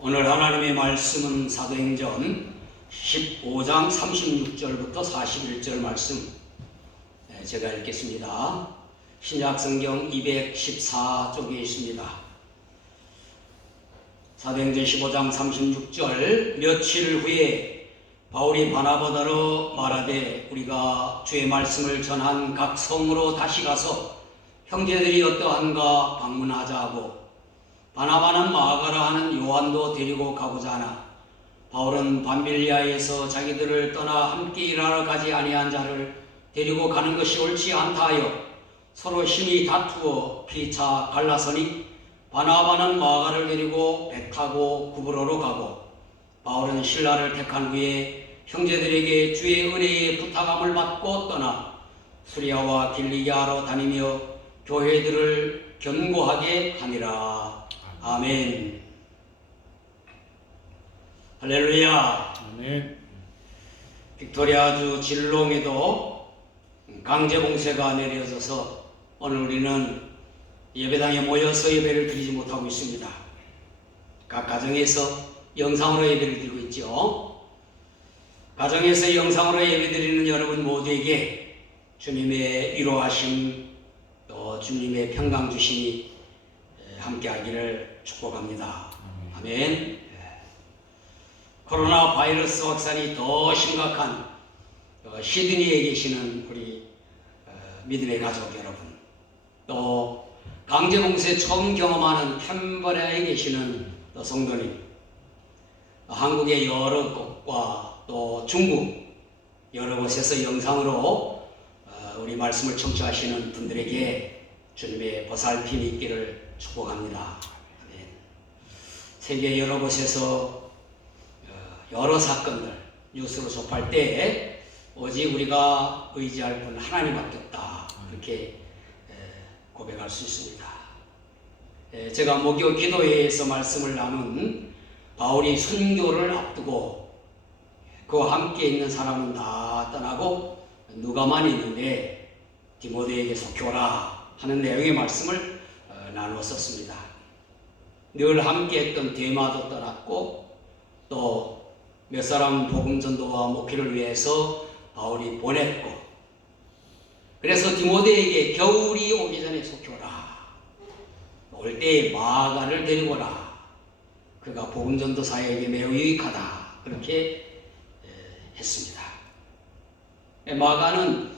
오늘 하나님의 말씀은 사도행전 15장 36절부터 41절 말씀 제가 읽겠습니다. 신약성경 214쪽에 있습니다. 사도행전 15장 36절 며칠 후에 바울이 바나바더러 말하되 우리가 주의 말씀을 전한 각 성으로 다시 가서 형제들이 어떠한가 방문하자 하고 바나바는 마가라 하는 요한도 데리고 가고자 하나 바울은 밤빌리아에서 자기들을 떠나 함께 일하러 가지 아니한 자를 데리고 가는 것이 옳지 않다 하여 서로 심히 다투어 피차 갈라서니 바나바는 마가를 데리고 배 타고 구브로로 가고 바울은 실라를 택한 후에 형제들에게 주의 은혜의 부탁함을 받고 떠나 수리아와 길리기아로 다니며 교회들을 견고하게 하니라. 아멘. 할렐루야. 아멘. 빅토리아주 질롱에도 강제봉쇄가 내려져서 오늘 우리는 예배당에 모여서 예배를 드리지 못하고 있습니다. 각 가정에서 영상으로 예배를 드리고 있죠. 가정에서 영상으로 예배 드리는 여러분 모두에게 주님의 위로하심 또 주님의 평강 주심이 함께하기를 축복합니다. 아멘. 코로나 바이러스 확산이 더 심각한 시드니에 계시는 우리 믿음의 가족 여러분, 또 강제봉쇄 처음 경험하는 캔버라에 계시는 성도님, 한국의 여러 곳과 또 중국 여러 곳에서 영상으로 우리 말씀을 청취하시는 분들에게 주님의 보살핌이 있기를 축복합니다. 세계 여러 곳에서 여러 사건들 뉴스로 접할 때 오직 우리가 의지할 분 하나님밖에 없다, 그렇게 고백할 수 있습니다. 제가 목요 기도회에서 말씀을 나눈 바울이 순교를 앞두고 그와 함께 있는 사람은 다 떠나고 누가만 있는데 디모데에게 속혀라 하는 내용의 말씀을 나누었었습니다. 늘 함께 했던 데마도 떠났고 또 몇 사람 복음 전도와 목회를 위해서 바울이 보냈고, 그래서 디모데에게 겨울이 오기 전에 속혀라, 올 때에 마가를 데리고 오라, 그가 복음 전도 사역에 매우 유익하다, 그렇게 했습니다. 마가는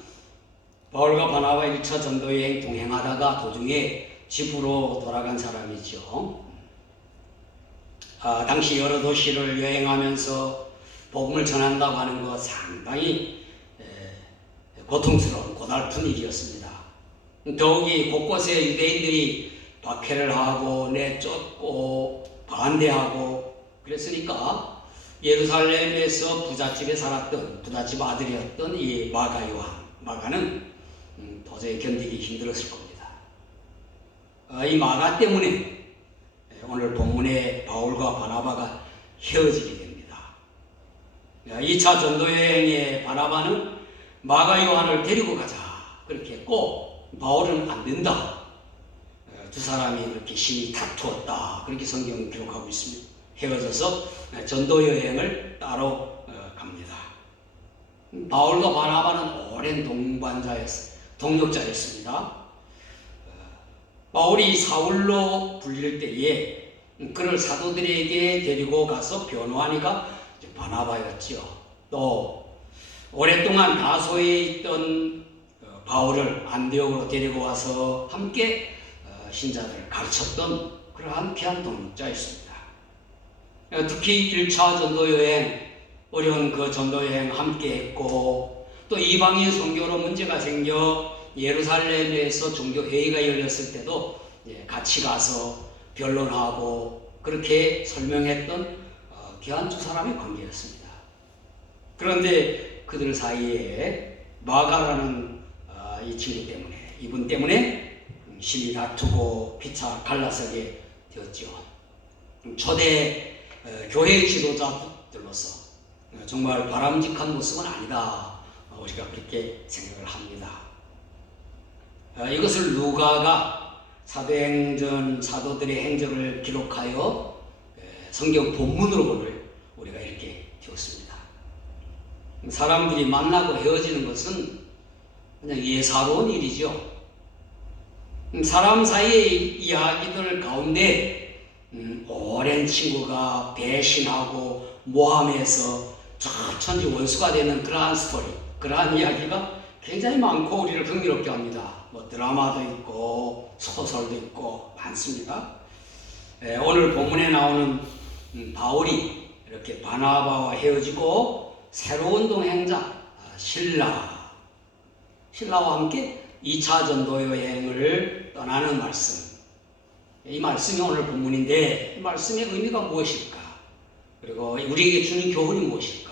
바울과 바나바 1차 전도여행 동행하다가 도중에 집으로 돌아간 사람이죠. 당시 여러 도시를 여행하면서 복음을 전한다고 하는 것 상당히 고통스러운 고달픈 일이었습니다. 더욱이 곳곳에 유대인들이 박해를 하고 내쫓고 반대하고 그랬으니까 예루살렘에서 부잣집에 살았던 부잣집 아들이었던 이 마가 요한, 마가는 도저히 견디기 힘들었을 겁니다. 이 마가 때문에 오늘 본문에 바울과 바나바가 헤어지게 됩니다. 2차 전도여행에 바나바는 마가 요한을 데리고 가자 그렇게 했고 바울은 안 된다. 두 사람이 그렇게 심히 다투었다, 그렇게 성경은 기록하고 있습니다. 헤어져서 전도여행을 따로 갑니다. 바울과 바나바는 오랜 동역자였습니다. 바울이 사울로 불릴 때에 그를 사도들에게 데리고 가서 변호하니까 바나바였지요. 또 오랫동안 다소에 있던 바울을 안디옥으로 데리고 와서 함께 신자들을 가르쳤던 그러한 귀한 동역자였습니다. 특히 1차 전도여행, 어려운 그 전도여행 함께 했고, 또 이방인 선교로 문제가 생겨 예루살렘에서 종교회의가 열렸을 때도 같이 가서 변론하고 그렇게 설명했던 귀한 두 사람의 관계였습니다. 그런데 그들 사이에 마가라는 이 친구 때문에, 이분 때문에 심히 다투고 피차 갈라서게 되었죠. 초대 교회 지도자들로서 정말 바람직한 모습은 아니다, 우리가 그렇게 생각을 합니다. 이것을 누가가 사도행전 사도들의 행적을 기록하여 성경 본문으로 오늘 우리가 이렇게 되었습니다. 사람들이 만나고 헤어지는 것은 그냥 예사로운 일이죠. 사람 사이의 이야기들 가운데 오랜 친구가 배신하고 모함해서 천지 원수가 되는 그러한 스토리, 그러한 이야기가 굉장히 많고 우리를 흥미롭게 합니다. 뭐 드라마도 있고 소설도 있고 많습니다. 오늘 본문에 나오는 바울이 이렇게 바나바와 헤어지고 새로운 동행자 신라와 함께 2차 전도 여행을 떠나는 말씀. 이 말씀이 오늘 본문인데 이 말씀의 의미가 무엇일까? 그리고 우리에게 주는 교훈이 무엇일까?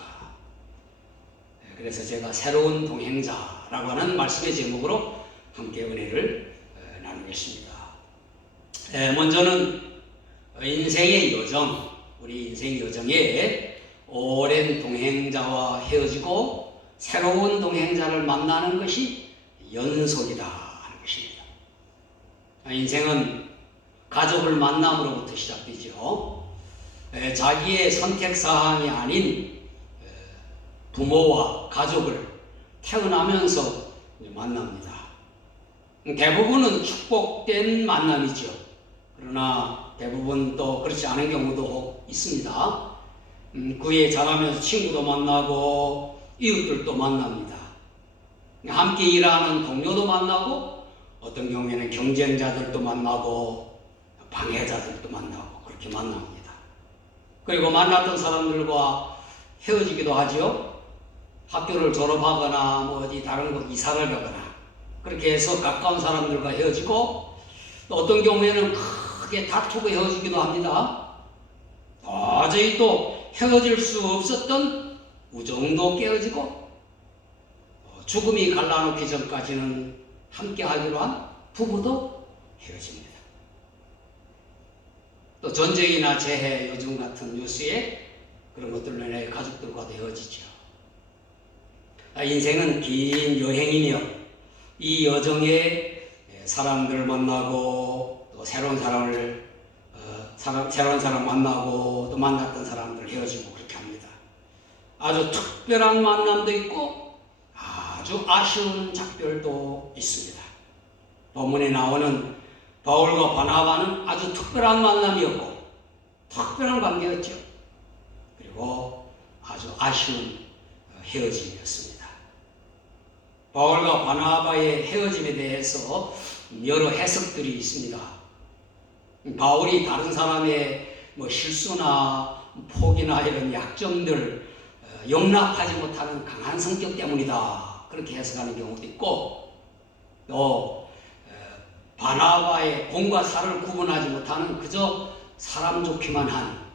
그래서 제가 새로운 동행자라고 하는 말씀의 제목으로 함께 은혜를 나누겠습니다. 먼저는 인생의 여정, 우리 인생 여정에 오랜 동행자와 헤어지고 새로운 동행자를 만나는 것이 연속이다 하는 것입니다. 인생은 가족을 만남으로부터 시작되죠. 자기의 선택사항이 아닌 부모와 가족을 태어나면서 만납니다. 대부분은 축복된 만남이죠. 그러나 대부분 또 그렇지 않은 경우도 있습니다. 그에 자라면서 친구도 만나고 이웃들도 만납니다. 함께 일하는 동료도 만나고 어떤 경우에는 경쟁자들도 만나고 방해자들도 만나고 그렇게 만납니다. 그리고 만났던 사람들과 헤어지기도 하죠. 학교를 졸업하거나 뭐 어디 다른 곳 이사를 가거나 그렇게 해서 가까운 사람들과 헤어지고 또 어떤 경우에는 크게 다투고 헤어지기도 합니다. 도저히 또 헤어질 수 없었던 우정도 깨어지고 죽음이 갈라놓기 전까지는 함께 하기로 한 부부도 헤어집니다. 또 전쟁이나 재해, 요즘 같은 뉴스에 그런 것들로 인해 가족들과도 헤어지죠. 인생은 긴 여행이며 이 여정에 사람들을 만나고 또 새로운 사람 만나고 또 만났던 사람들 헤어지고 그렇게 합니다. 아주 특별한 만남도 있고 아주 아쉬운 작별도 있습니다. 본문에 나오는 바울과 바나바는 아주 특별한 만남이었고 특별한 관계였죠. 그리고 아주 아쉬운 헤어짐이었습니다. 바울과 바나바의 헤어짐에 대해서 여러 해석들이 있습니다. 바울이 다른 사람의 실수나 포기나 이런 약점들 용납하지 못하는 강한 성격 때문이다. 그렇게 해석하는 경우도 있고 또 바나바의 공과 사를 구분하지 못하는 그저 사람 좋기만 한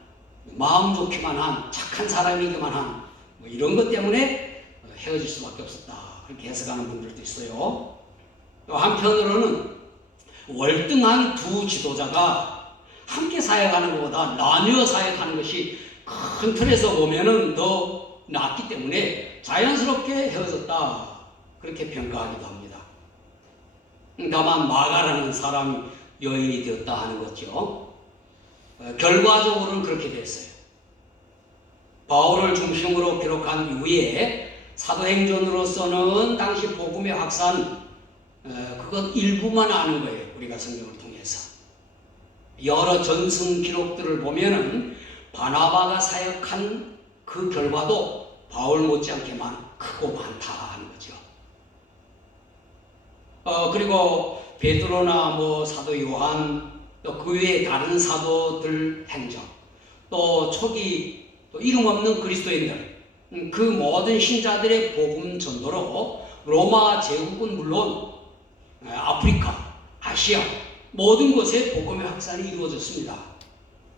마음 좋기만 한 착한 사람이기만 한 이런 것 때문에 헤어질 수밖에 없었다. 그렇게 해석하는 분들도 있어요. 또 한편으로는 월등한 두 지도자가 함께 사역하는 것보다 나뉘어 사역하는 것이 큰 틀에서 보면은 더 낫기 때문에 자연스럽게 헤어졌다. 그렇게 평가하기도 합니다. 다만 마가라는 사람 여인이 되었다 하는 거죠. 결과적으로는 그렇게 됐어요. 바울을 중심으로 기록한 이후에 사도행전으로서는 당시 복음의 확산 그것 일부만 아는 거예요. 우리가 성경을 통해서 여러 전승 기록들을 보면은 바나바가 사역한 그 결과도 바울 못지않게만 크고 많다 하는 거죠. 그리고 베드로나 사도 요한 또 그 외에 다른 사도들 행적 또 초기 또 이름 없는 그리스도인들 그 모든 신자들의 복음 전도로 로마 제국은 물론 아프리카, 아시아 모든 곳에 복음의 확산이 이루어졌습니다.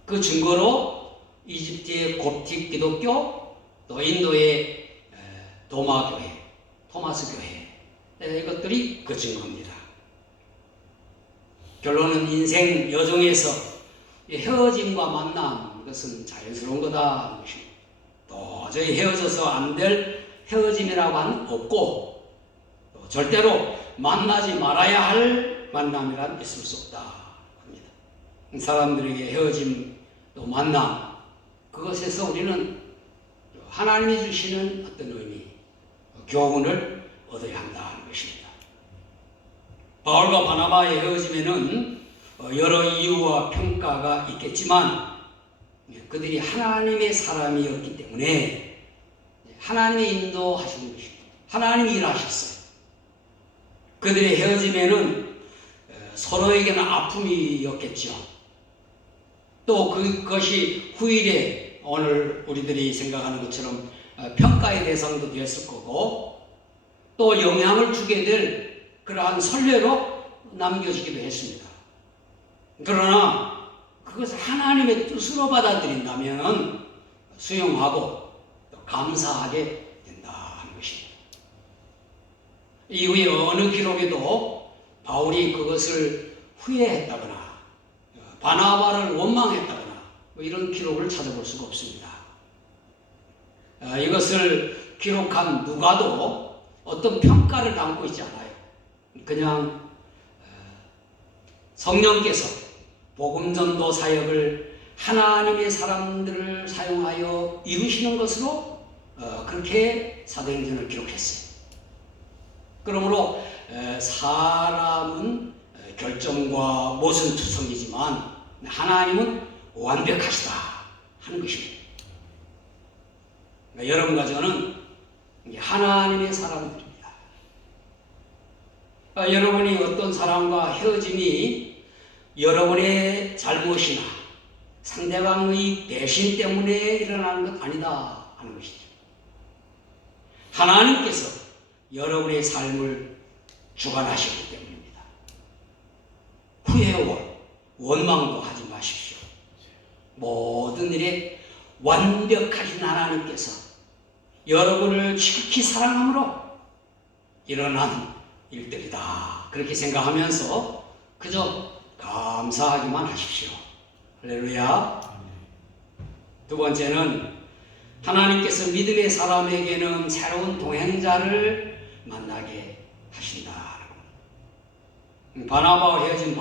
그 증거로 이집트의 곱틱 기독교 또 인도의 도마 교회, 토마스 교회 이것들이 그 증거입니다. 결론은 인생 여정에서 헤어짐과 만남 이것은 자연스러운 거다 하는 것입니다. 도저히 헤어져서 안 될 헤어짐이라고 하는 없고 또 절대로 만나지 말아야 할 만남이란 있을 수 없다 합니다. 사람들에게 헤어짐 또 만남 그것에서 우리는 하나님이 주시는 어떤 의미, 교훈을 얻어야 한다는 것입니다. 바울과 바나바의 헤어짐에는 여러 이유와 평가가 있겠지만 그들이 하나님의 사람이었기 때문에 하나님의 인도하시는 것입니다. 하나님이 일하셨어요. 그들의 헤어짐에는 서로에게는 아픔이었겠죠. 또 그것이 후일에 오늘 우리들이 생각하는 것처럼 평가의 대상도 되었을 거고 또 영향을 주게 될 그러한 선례로 남겨지기도 했습니다. 그러나 그것을 하나님의 뜻으로 받아들인다면 수용하고 또 감사하게 된다 하는 것입니다. 이후에 어느 기록에도 바울이 그것을 후회했다거나 바나바를 원망했다거나 이런 기록을 찾아볼 수가 없습니다. 이것을 기록한 누가도 어떤 평가를 담고 있지 않아요. 그냥 성령께서 복음전도 사역을 하나님의 사람들을 사용하여 이루시는 것으로 그렇게 사도행전을 기록했어요. 그러므로 사람은 결정과 모순투성이지만 하나님은 완벽하시다 하는 것입니다. 그러니까 여러분과 저는 하나님의 사람들입니다. 여러분이 어떤 사람과 헤어짐이 여러분의 잘못이나 상대방의 배신 때문에 일어나는 것 아니다 하는 것이죠. 하나님께서 여러분의 삶을 주관하셨기 때문입니다. 후회와 원망도 하지 마십시오. 모든 일에 완벽하신 하나님께서 여러분을 지극히 사랑함으로 일어난 일들이다. 그렇게 생각하면서 그저 감사하기만 하십시오. 할렐루야. 두 번째는 하나님께서 믿음의 사람에게는 새로운 동행자를 만나게 하신다. 바나바와 헤어진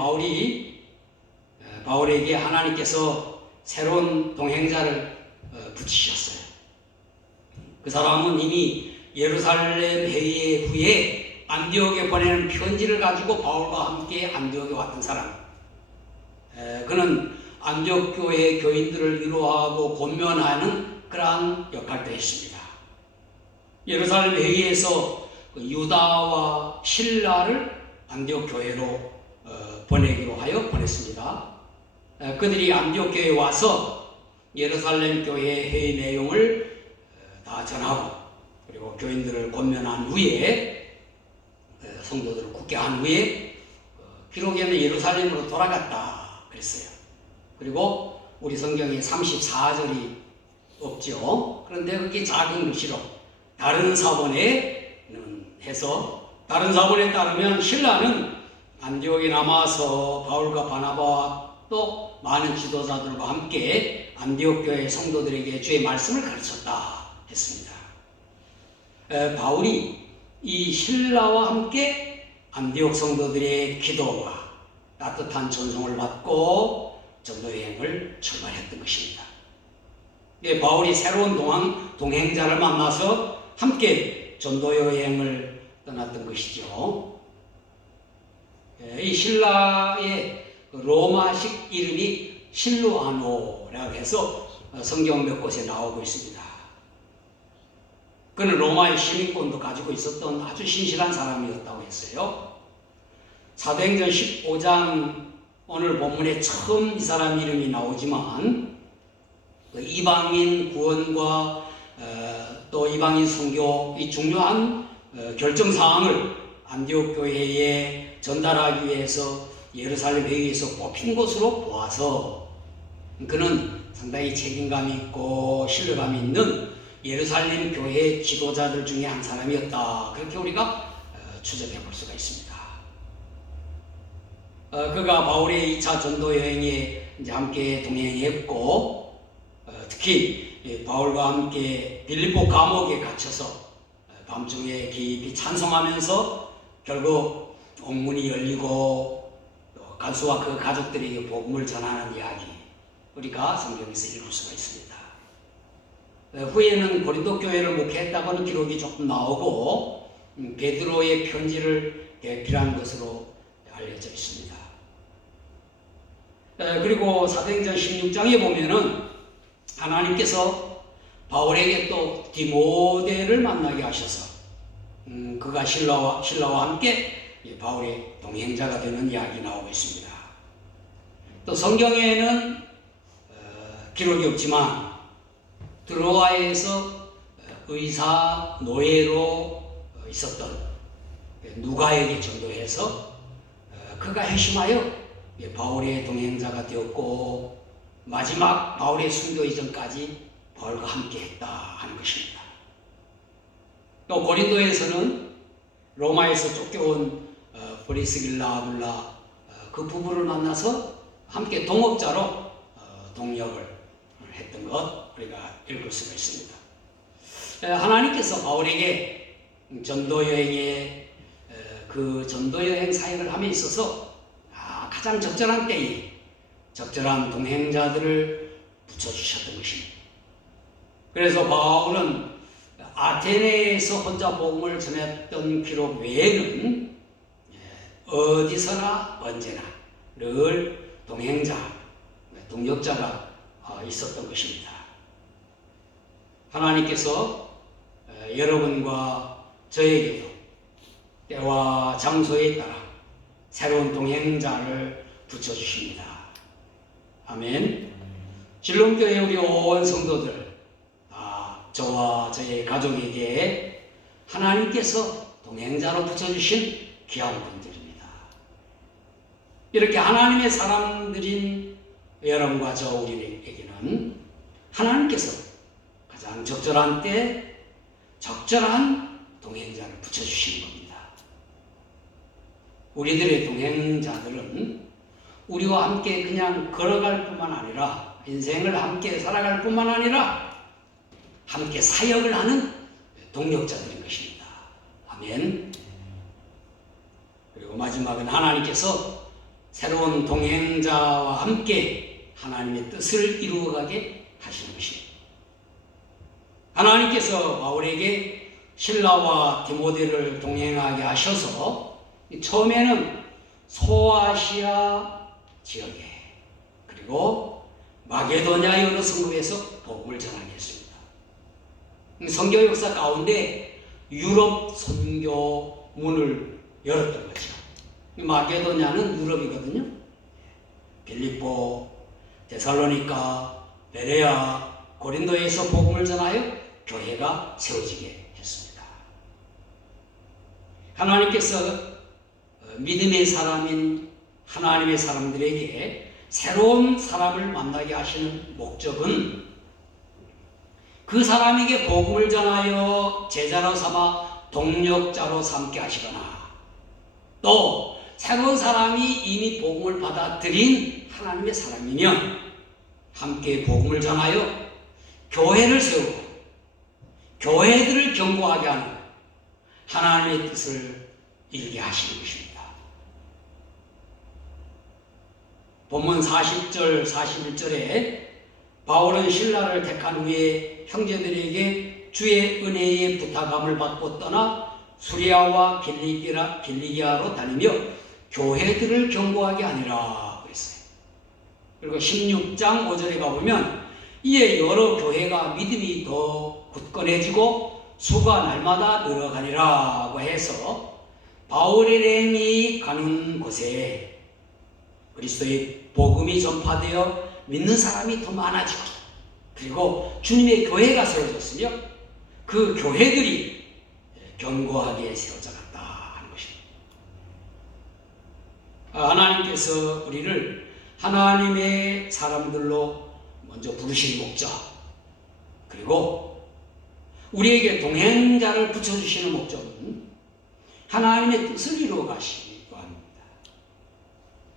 바울에게 하나님께서 새로운 동행자를 붙이셨어요. 그 사람은 이미 예루살렘 회의 후에 안디옥에 보내는 편지를 가지고 바울과 함께 안디옥에 왔던 사람. 그는 안디옥 교회 교인들을 위로하고 권면하는 그러한 역할도 했습니다. 예루살렘 회의에서 유다와 실라를 안디옥 교회로 보내기로 하여 보냈습니다. 그들이 안디옥 교회에 와서 예루살렘 교회 회의 내용을 다 전하고 그리고 교인들을 권면한 후에 성도들을 굳게 한 후에 기록에는 예루살렘으로 돌아갔다 그랬어요. 그리고 우리 성경에 34절이 없죠. 그런데 그게 작은 글씨로 다른 사본에는 해서 다른 사본에 따르면 신라는 안디옥에 남아서 바울과 바나바와 또 많은 지도자들과 함께 안디옥 교회 성도들에게 주의 말씀을 가르쳤다 했습니다. 바울이 이 신라와 함께 안디옥 성도들의 기도와 따뜻한 전송을 받고 전도 여행을 출발했던 것입니다. 바울이 새로운 동행자를 만나서 함께 전도 여행을 떠났던 것이죠. 이 신라의 로마식 이름이 실루아노라고 해서 성경 몇 곳에 나오고 있습니다. 그는 로마의 시민권도 가지고 있었던 아주 신실한 사람이었다고 했어요. 사도행전 15장 오늘 본문에 처음 이 사람 이름이 나오지만 이방인 구원과 또 이방인 선교 이 중요한 결정사항을 안디옥 교회에 전달하기 위해서 예루살렘 회의에서 뽑힌 것으로 보아서 그는 상당히 책임감이 있고 신뢰감이 있는 예루살렘 교회 지도자들 중에 한 사람이었다. 그렇게 우리가 추정해 볼 수가 있습니다. 그가 바울의 2차 전도 여행에 이제 함께 동행했고 특히 바울과 함께 빌립보 감옥에 갇혀서 밤중에 깊이 찬송하면서 결국 옥문이 열리고 간수와 그 가족들에게 복음을 전하는 이야기 우리가 성경에서 읽을 수가 있습니다. 후에는 고린도 교회를 목회했다고는 기록이 조금 나오고 베드로의 편지를 대필한 것으로 알려져 있습니다. 그리고 사도행전 16장에 보면은 하나님께서 바울에게 또 디모데를 만나게 하셔서 그가 신라와 함께 바울의 동행자가 되는 이야기 나오고 있습니다. 또 성경에는 기록이 없지만 드로아에서 의사 노예로 있었던 누가에게 전도해서 그가 회심하여 바울의 동행자가 되었고 마지막 바울의 순교 이전까지 바울과 함께 했다 하는 것입니다. 또 고린도에서는 로마에서 쫓겨온 브리스길라 아굴라 그 부부를 만나서 함께 동업자로 동역을 했던 것 우리가 읽을 수가 있습니다. 하나님께서 바울에게 전도여행에 그 전도여행 사역을 함에 있어서 가장 적절한 때에 적절한 동행자들을 붙여주셨던 것입니다. 그래서 바울은 아테네에서 혼자 복음을 전했던 기록 외에는 어디서나 언제나 늘 동행자, 동역자가 있었던 것입니다. 하나님께서 여러분과 저에게도 때와 장소에 따라 새로운 동행자를 붙여주십니다. 아멘. 진롱교회 우리 온 성도들 저와 저의 가족에게 하나님께서 동행자로 붙여주신 귀한 분들입니다. 이렇게 하나님의 사람들인 여러분과 저 우리에게는 하나님께서 가장 적절한 때 적절한 동행자를 붙여주시는 겁니다. 우리들의 동행자들은 우리와 함께 그냥 걸어갈 뿐만 아니라 인생을 함께 살아갈 뿐만 아니라 함께 사역을 하는 동력자들인 것입니다. 아멘. 그리고 마지막은 하나님께서 새로운 동행자와 함께 하나님의 뜻을 이루어가게 하시는 것입니다. 하나님께서 바울에게 실라와 디모데를 동행하게 하셔서 처음에는 소아시아 지역에 그리고 마게도냐 여러 성국에서 복음을 전하게 했습니다. 선교 역사 가운데 유럽 선교 문을 열었던 거죠. 마게도냐는 유럽이거든요. 빌립보, 데살로니가, 베레아, 고린도에서 복음을 전하여 교회가 세워지게 했습니다. 하나님께서 믿음의 사람인 하나님의 사람들에게 새로운 사람을 만나게 하시는 목적은 그 사람에게 복음을 전하여 제자로 삼아 동력자로 삼게 하시거나 또 새로운 사람이 이미 복음을 받아들인 하나님의 사람이면 함께 복음을 전하여 교회를 세우고 교회들을 견고하게 하는 하나님의 뜻을 이루게 하시는 것입니다. 본문 40절, 41절에 바울은 신라를 택한 후에 형제들에게 주의 은혜의 부탁함을 받고 떠나 수리아와 길리기아로 다니며 교회들을 견고하게 하니라 그랬어요. 그리고 16장 5절에 가보면 이에 여러 교회가 믿음이 더 굳건해지고 수가 날마다 늘어가니라고 해서 바울의 렘이 가는 곳에 그리스도의 복음이 전파되어 믿는 사람이 더 많아지고 그리고 주님의 교회가 세워졌으며 그 교회들이 견고하게 세워져 갔다 하는 것입니다. 하나님께서 우리를 하나님의 사람들로 먼저 부르신 목적 그리고 우리에게 동행자를 붙여주시는 목적은 하나님의 뜻을 이루어 가시기도 합니다.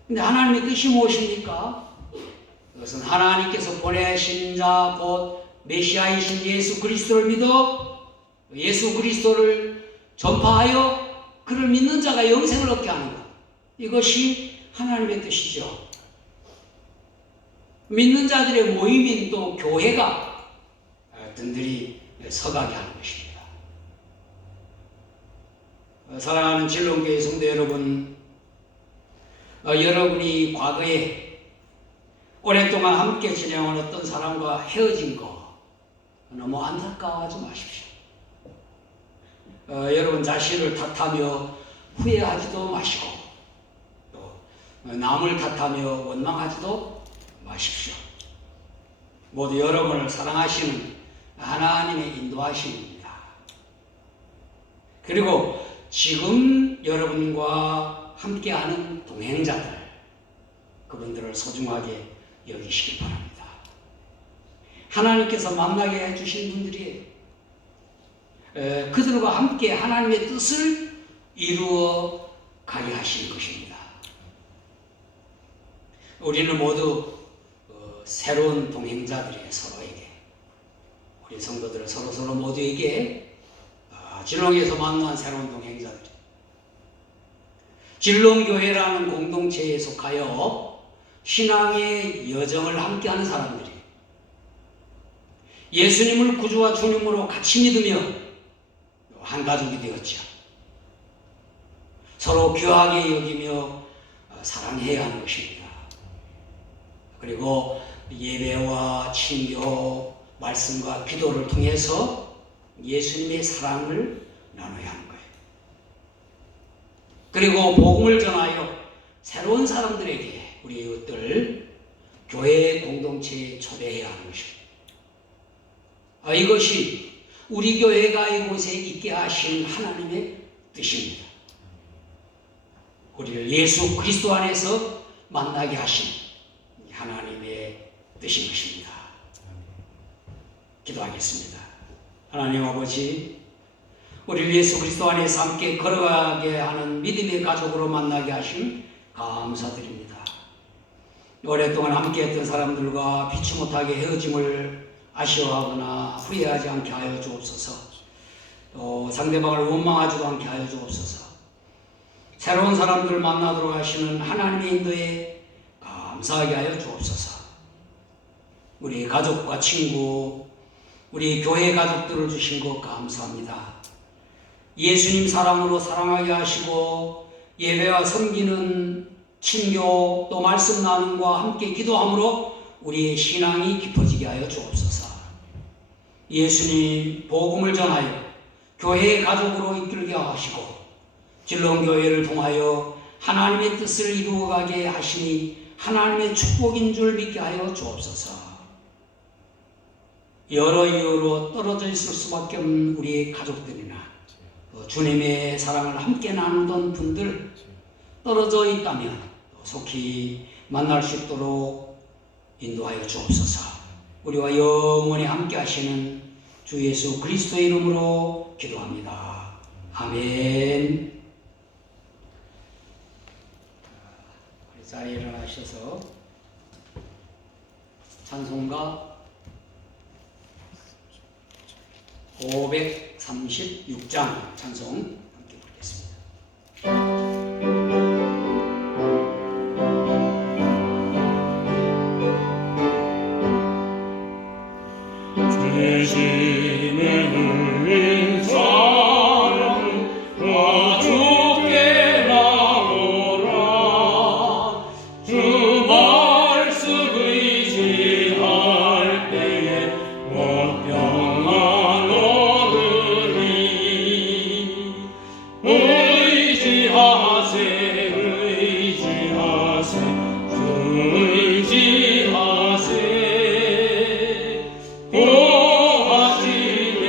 근데 하나님의 뜻이 무엇입니까? 그것은 하나님께서 보내신 자 곧 메시아이신 예수 그리스도를 믿어 예수 그리스도를 전파하여 그를 믿는 자가 영생을 얻게 하는 것. 이것이 하나님의 뜻이죠. 믿는 자들의 모임인 또 교회가 여러분들이 서가게 하는 것입니다. 사랑하는 진롱교회 성도 여러분, 여러분이 과거에 오랫동안 함께 지내온 어떤 사람과 헤어진 거 너무 안타까워하지 마십시오. 여러분 자신을 탓하며 후회하지도 마시고 또 남을 탓하며 원망하지도 마십시오. 모두 여러분을 사랑하시는 하나님의 인도하심입니다. 그리고 지금 여러분과 함께하는 동행자들, 그분들을 소중하게 여기시기 바랍니다. 하나님께서 만나게 해주신 분들이 그들과 함께 하나님의 뜻을 이루어 가게 하시는 것입니다. 우리는 모두 새로운 동행자들이 서로에게, 우리 성도들 서로 모두에게 진롱에서 만난 새로운 동행자들, 진롱교회라는 공동체에 속하여 신앙의 여정을 함께하는 사람들이 예수님을 구주와 주님으로 같이 믿으며 한 가족이 되었죠. 서로 귀하게 여기며 사랑해야 하는 것입니다. 그리고 예배와 친교, 말씀과 기도를 통해서 예수님의 사랑을 나눠야 하는 거예요. 그리고 복음을 전하여 새로운 사람들에게 우리 이웃들 교회 공동체에 초대해야 하는 것입니다. 이것이 우리 교회가 이곳에 있게 하신 하나님의 뜻입니다. 우리를 예수 그리스도 안에서 만나게 하신 하나님의 뜻인 것입니다. 기도하겠습니다. 하나님 아버지, 우리를 예수 그리스도 안에서 함께 걸어가게 하는 믿음의 가족으로 만나게 하신 감사드립니다. 오랫동안 함께했던 사람들과 피치 못하게 헤어짐을 아쉬워하거나 후회하지 않게 하여 주옵소서. 또 상대방을 원망하지도 않게 하여 주옵소서. 새로운 사람들을 만나도록 하시는 하나님의 인도에 감사하게 하여 주옵소서. 우리 가족과 친구, 우리 교회 가족들을 주신 것 감사합니다. 예수님 사랑으로 사랑하게 하시고 예배와 섬기는 친교 또 말씀 나눔과 함께 기도함으로 우리의 신앙이 깊어지게 하여 주옵소서. 예수님 복음을 전하여 교회의 가족으로 이끌게 하시고 진롱교회를 통하여 하나님의 뜻을 이루어가게 하시니 하나님의 축복인 줄 믿게 하여 주옵소서. 여러 이유로 떨어져 있을 수밖에 없는 우리의 가족들이나 주님의 사랑을 함께 나누던 분들 떨어져 있다면 속히 만날 수 있도록 인도하여 주옵소서. 우리와 영원히 함께 하시는 주 예수 그리스도의 이름으로 기도합니다. 아멘. 우리 자리에 일어나셔서 찬송가 536장 찬송 함께 부르겠습니다. 대신에 흘린 사랑 가족께 나오라. 주 말씀 의지할 때에 평안 얻으리. 의지하세 의지하세 주 의지하세. 구하시네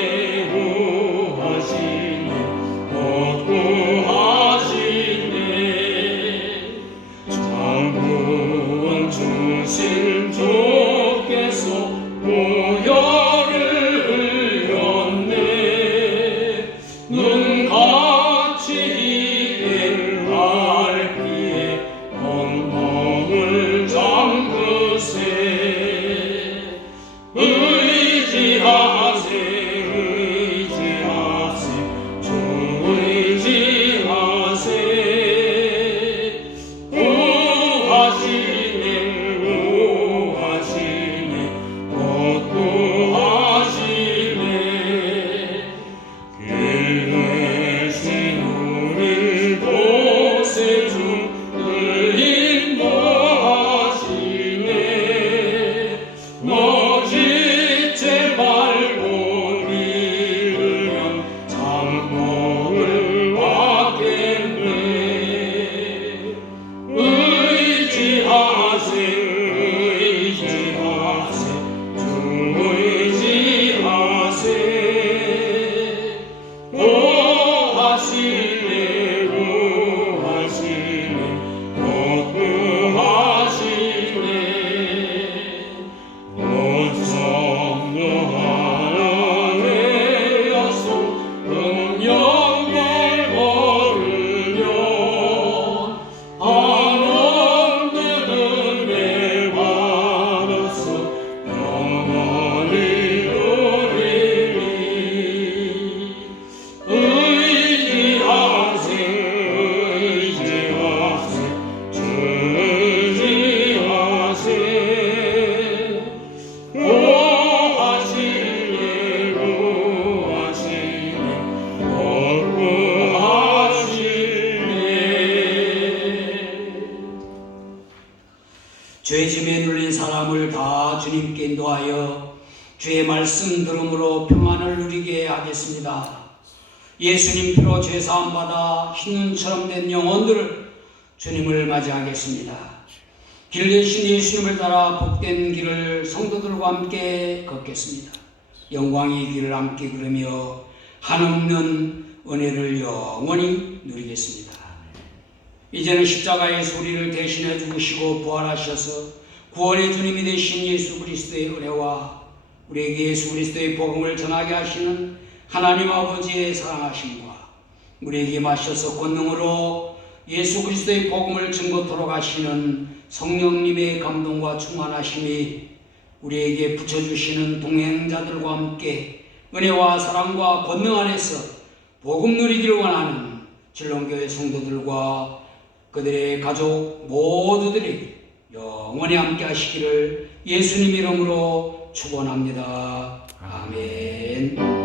주의 말씀 들음으로 평안을 누리게 하겠습니다. 예수님 피로 죄사함 받아 흰눈처럼 된 영혼들을 주님을 맞이하겠습니다. 길 대신 예수님을 따라 복된 길을 성도들과 함께 걷겠습니다. 영광의 길을 함께 걸으며 한없는 은혜를 영원히 누리겠습니다. 이제는 십자가에서 우리를 대신해 죽으시고 부활하셔서 구원의 주님이 되신 예수 그리스도의 은혜와 우리에게 예수 그리스도의 복음을 전하게 하시는 하나님 아버지의 사랑하심과 우리에게 마셔서 권능으로 예수 그리스도의 복음을 증거토록 하시는 성령님의 감동과 충만하심이 우리에게 붙여주시는 동행자들과 함께 은혜와 사랑과 권능 안에서 복음 누리기를 원하는 진롱교회 성도들과 그들의 가족 모두들이 영원히 함께 하시기를 예수님 이름으로 축원합니다. 아멘.